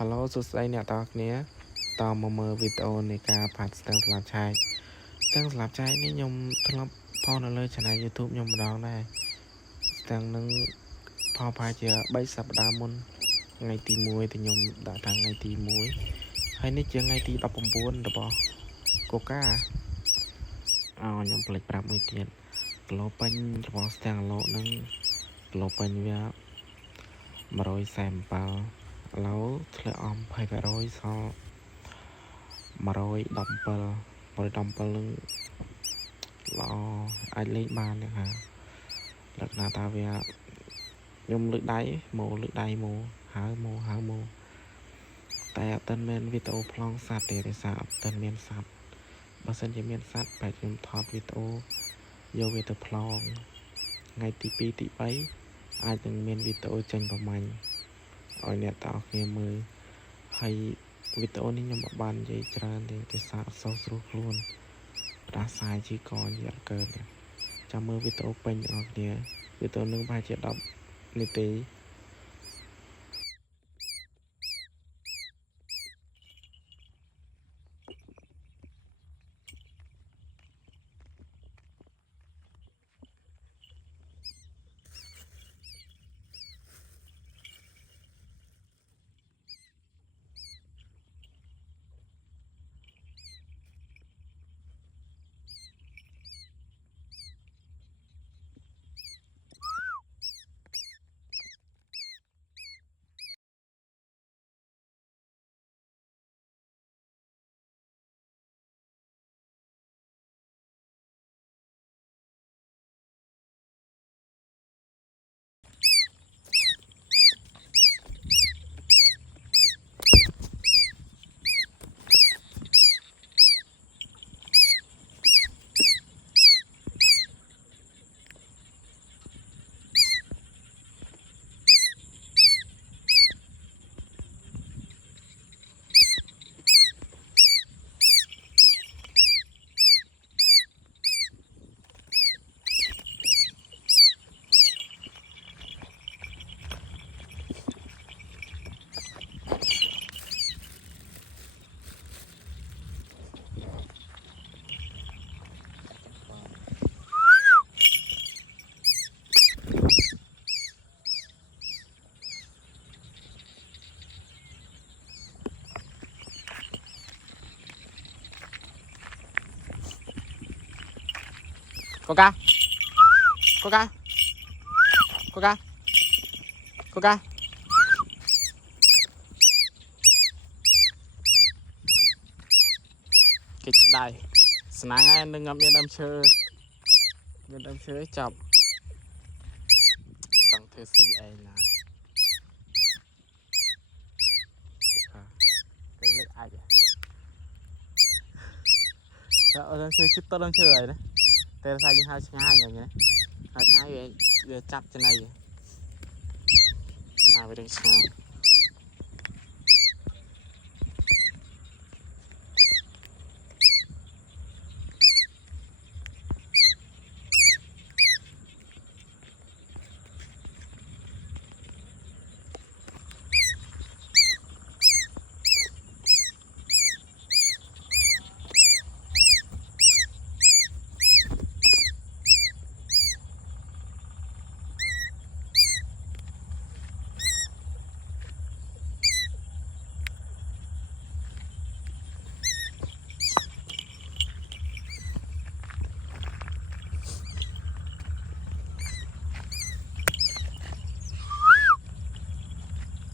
ฮัลโหลสุดใจเนี่ยตอนนี้ตอนมาเมื่อวิดีโอในการผัดสแตงสลับชายสแตงสลับชายนี่ยมทลับพอนั่นเลยชนะยูทูบยมร้องได้สแตงนึงพอพายเจอใบสัปดาห์มุนไงตีมวยแต่ยมด่าทางไงตีมวยให้นี่เจอไงตีดับปมปูนดับปอโกก้าเอายมเปลิดปรับมือเตียนโลปันเฉพาะสแตงโลนึงโลปันเวียมาโรยแซมเปาแล้วเธออมไปไปโรยซอมาโรยดำเปลมาโรยดำเปลรอไอเล็กบานเนี่ยค่ะหลักนาตาเวียยมลึกได้โมลึกได้โมหาโมแต่ตันเมนวิดีโอพลองสัตว์เดริสาตันเมนสัตว์บางส่วนจะเมนสัตว์ไปยมทอดวิดีโอโยวิดีโอพลองไงตีปีตีไปอาจจะเมนวิดีโอจังประมาณเอาเนี่ยต่อเงี้ยมือให้วิดีโอนี้ยมบานใจจราเดติสาโซสรุปล้วนราสายจีกรอยากเกิดเนี่ยจำมือวิดีโอเป็นออกเนี่ยวิดีโอนึงไปจะดับนิติ Coca Coca Coca Coca kịch đài sáng ai đừng ngậm miệng đâm chơi chọc chẳng thể si ai là cái lưỡi ai vậy đâm chơi chút tao đâm chơi rồi đấyแต่ใส่ยังห้าอย่างเงี้ยห้าเรือจับจะไหนหาไปดึงช้า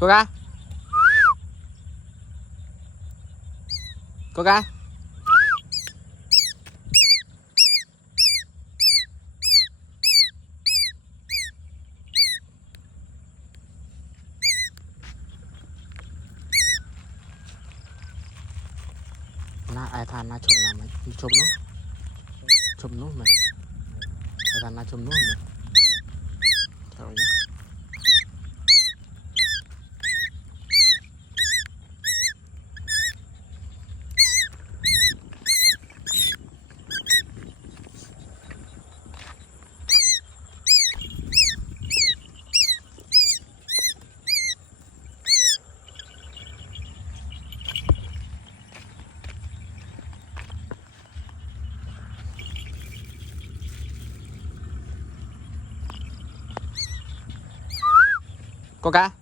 Coca Cocaน่าไอ้ทานน่าชมนะไหมชมนู้นไหมไอ้ทานน่าชมนู้นไหมแถวนี้ Coca.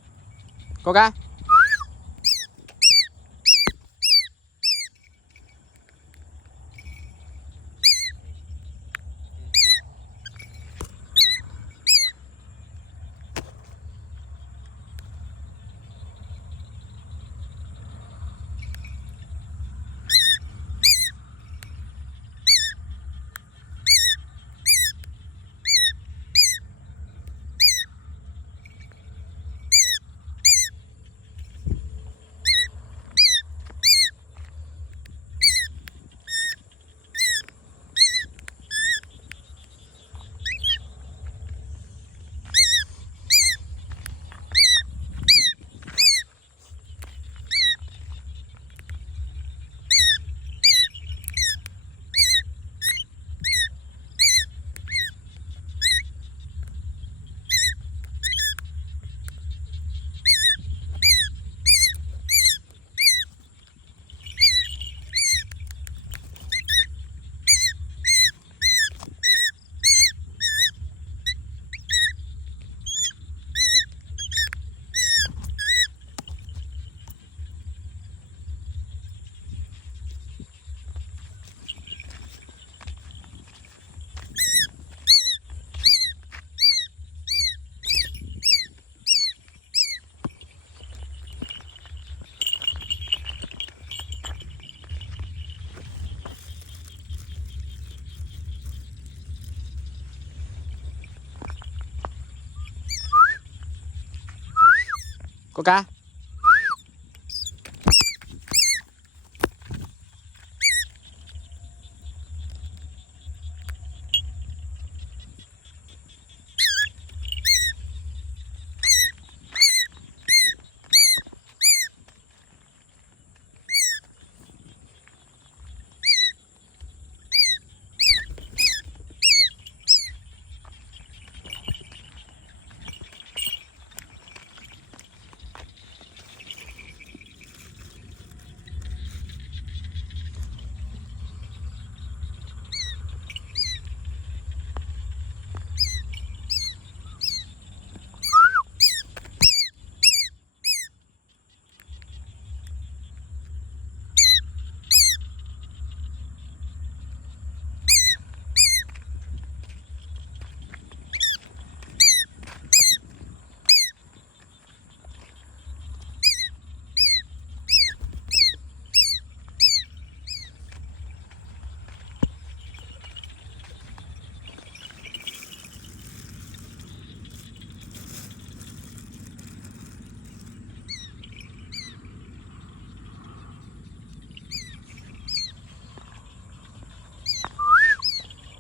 Coca. Coca.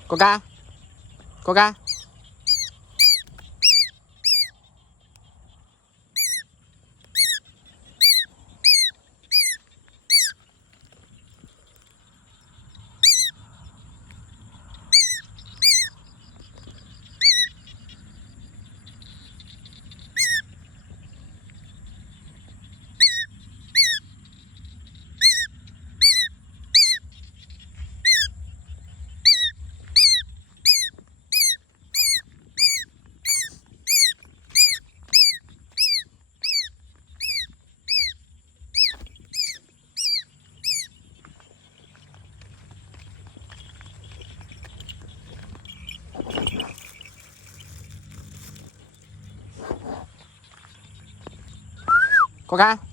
Coca. Coca. Coca.